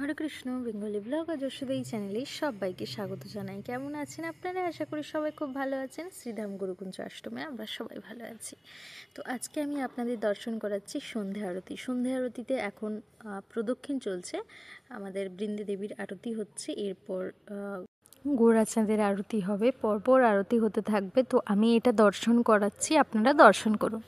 হরে Krishna Bengali blog আর যশোদা এই চ্যানেলে সবাইকে স্বাগত জানাই। কেমন আছেন আপনারা? আশা করি সবাই খুব ভালো আছেন। শ্রীধাম গুরুকুঞ্জ অষ্টমে আমরা সবাই ভালো আছি। তো আজকে আমি আপনাদের দর্শন করাচ্ছি সন্ধ্যা আরতি। সন্ধ্যা আরতিতে এখন প্রদক্ষিণ চলছে, আমাদের বৃন্দে দেবীর আরতি হচ্ছে, এরপর গোরাচাঁদের আরতি হবে, পরপর আরতি হতে থাকবে। তো আমি এটা দর্শন করাচ্ছি, আপনারা দর্শন করুন।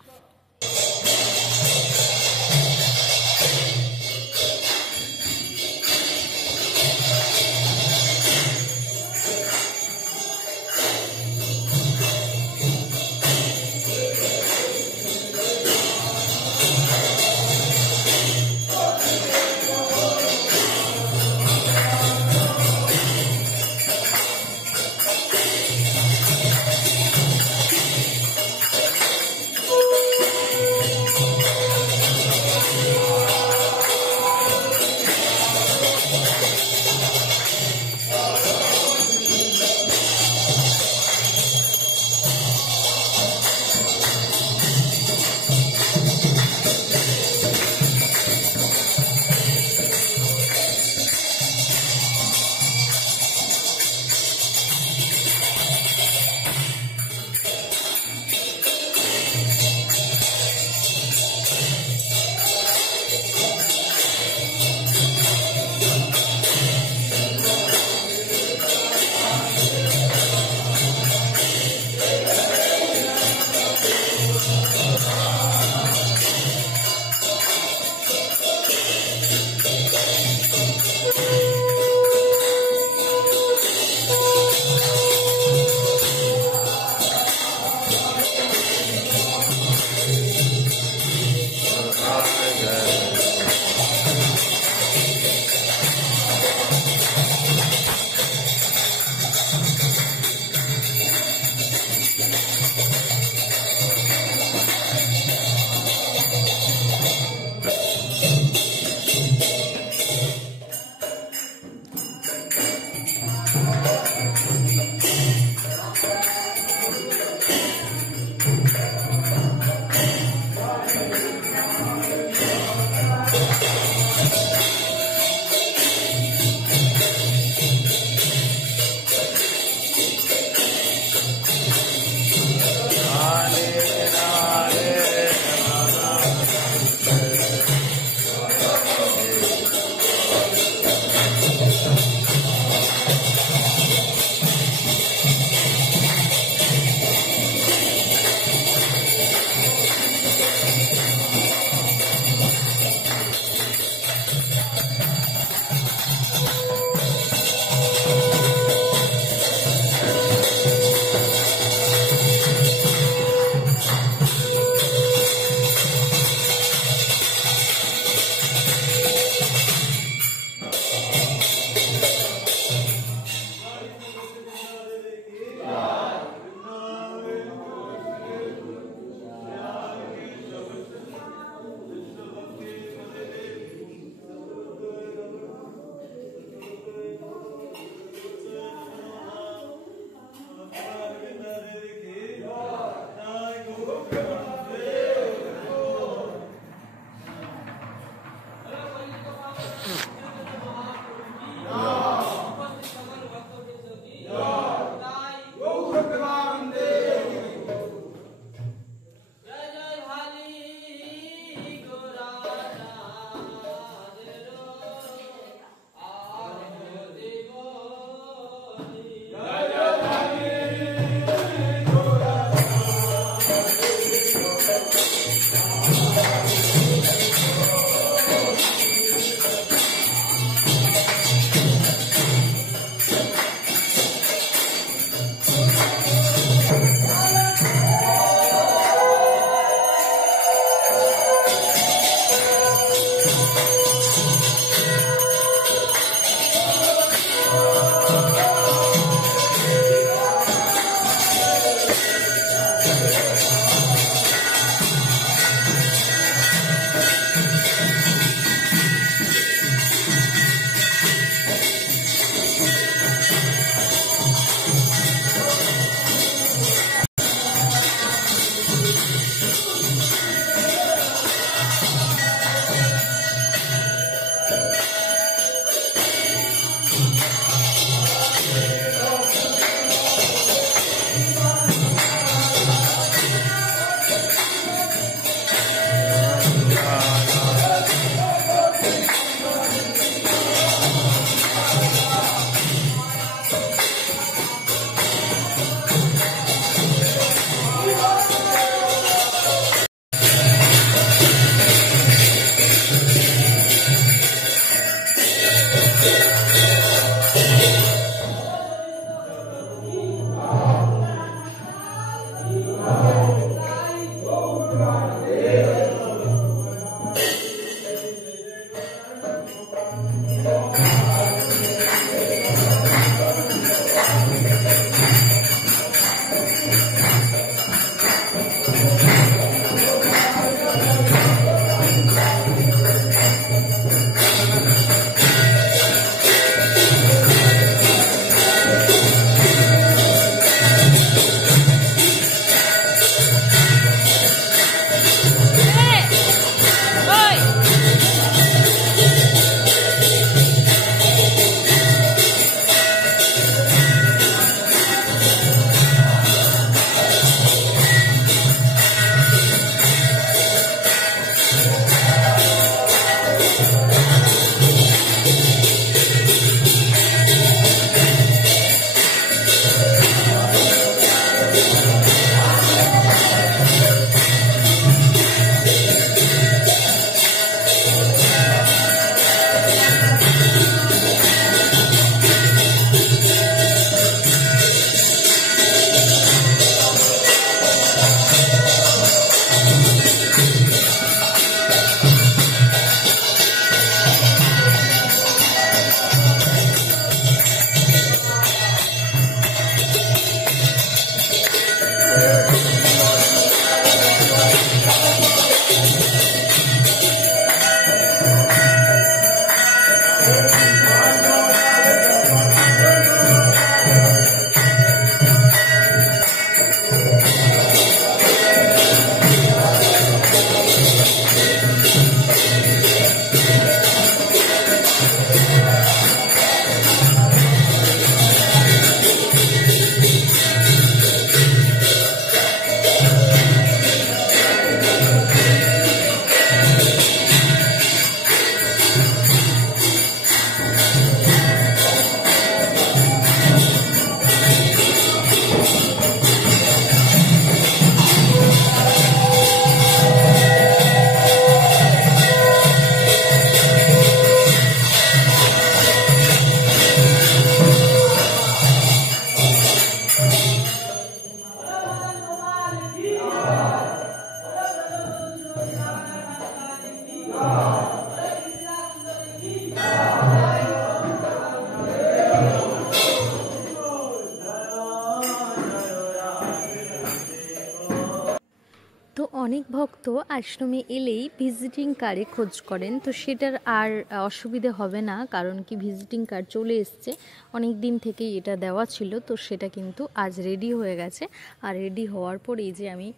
তো অনেক ভক্ত আশ্রমে এলেই ভিজিটিং কার্ডে খোঁজ করেন, তো সেটার আর অসুবিধে হবে না, কারণ কি ভিজিটিং কার্ড চলে এসছে, অনেক দিন থেকেই এটা দেওয়া ছিল, তো সেটা কিন্তু আজ রেডি হয়ে গেছে। আর রেডি হওয়ার পর এই যে আমি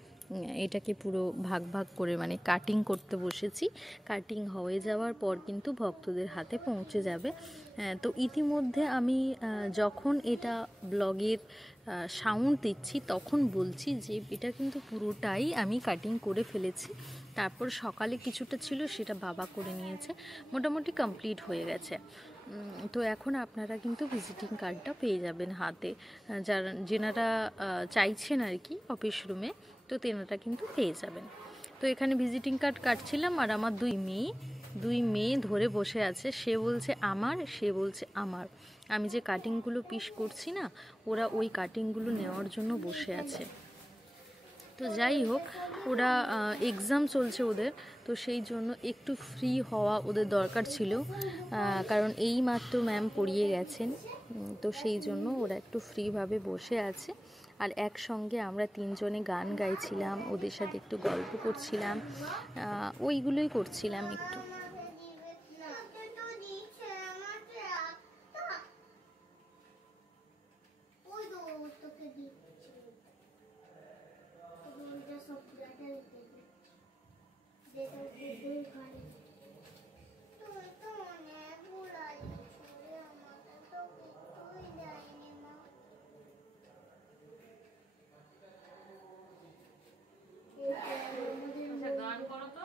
এটাকে পুরো ভাগ ভাগ করে মানে কাটিং করতে বসেছি। কাটিং হয়ে যাওয়ার পর কিন্তু ভক্তদের হাতে পৌঁছে যাবে। তো ইতিমধ্যে আমি যখন এটা ব্লগের সাউন্ড দিচ্ছি তখন বলছি যে এটা কিন্তু পুরোটাই আমি কাটিং করে ফেলেছি। তারপর সকালে কিছুটা ছিল সেটা বাবা করে নিয়েছে, মোটামুটি কমপ্লিট হয়ে গেছে। তো এখন আপনারা কিন্তু ভিজিটিং কার্ডটা পেয়ে যাবেন হাতে, যারা যেনারা চাইছেন আর কি অফিস রুমে, তো তেনারা কিন্তু পেয়ে যাবেন। তো এখানে ভিজিটিং কার্ড কাটছিলাম আর আমার দুই মেয়ে ধরে বসে আছে, সে বলছে আমার, সে বলছে আমার। আমি যে কাটিংগুলো পিস করছি না, ওরা ওই কাটিংগুলো নেওয়ার জন্য বসে আছে। তো যাই হোক, ওরা এক্সাম চলছে ওদের, তো সেই জন্য একটু ফ্রি হওয়া ওদের দরকার ছিল, কারণ এই মাত্র ম্যাম পড়িয়ে গেছেন, তো সেই জন্য ওরা একটু ফ্রিভাবে বসে আছে। আর একসঙ্গে আমরা তিনজনে গান গাইছিলাম, ওদের সাথে একটু গল্প করছিলাম, ওইগুলোই করছিলাম একটু। গান করো তো।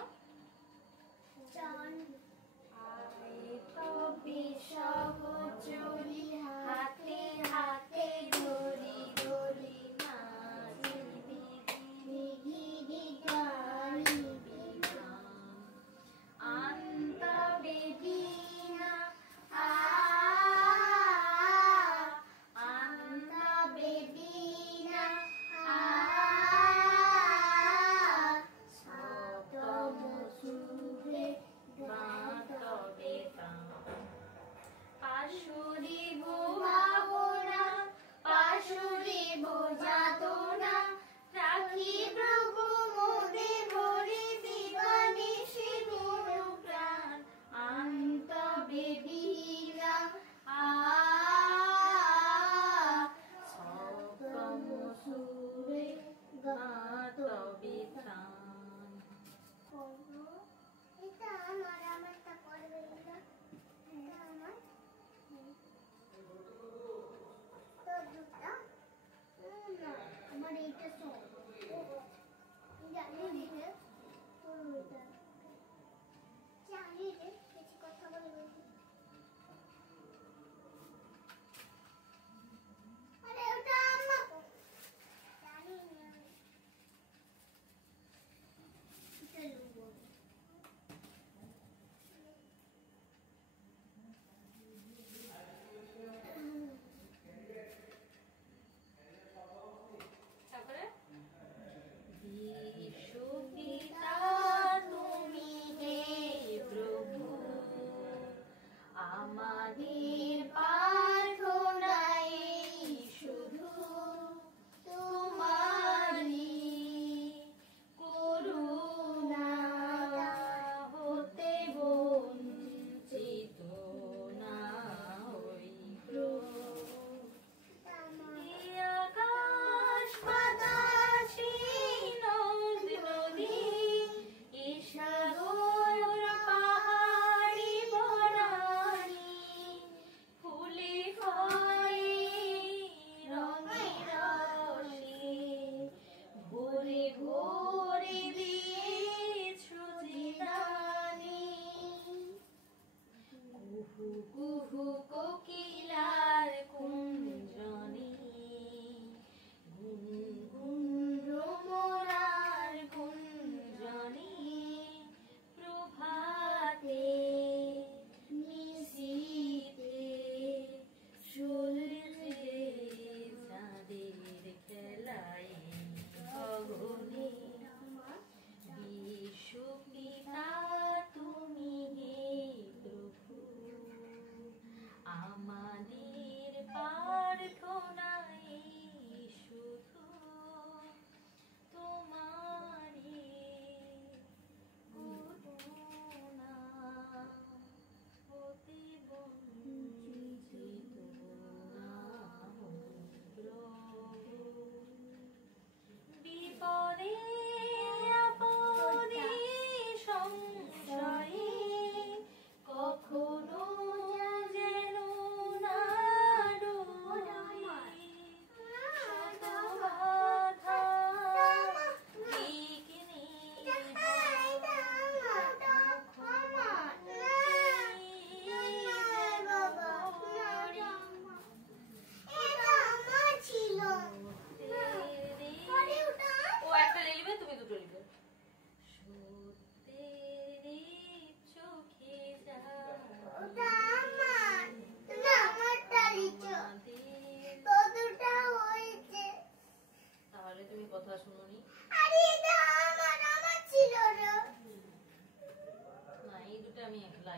আমাদের প্রার্থনাই শুধু তোমারই করুণা হতে বঞ্চিত না হই আকাশ বাতাস নদ নদী সাগর পাহাড়ি বনানি ফুলে ফলে রঙে রসে ভোরে ভোরে দিয়েছ জিদানি কুহু কুহু কোকিলার কুঞ্জনি গুনগুন ভ্রমরার কুঞ্জনি প্রভাতে নিশীথে সূর্যে চাঁদের খেলায় গগনে বিশ্বপিতা তুমি হে প্রভু আমাদের প্রার্থনাই শুধু তোমারই করুণা হতে বঞ্চিত না হই প্রভু বিপদে আপদে সংশয়ে কখনো যেন না ডোলে শত বাধা বিঘ্নে ও একটা লিখবে তুমি দুটো লিখবে সত্যেরি চোখে তাহলে তুমি কথা শুনোনি না এই দুটো আমি একলা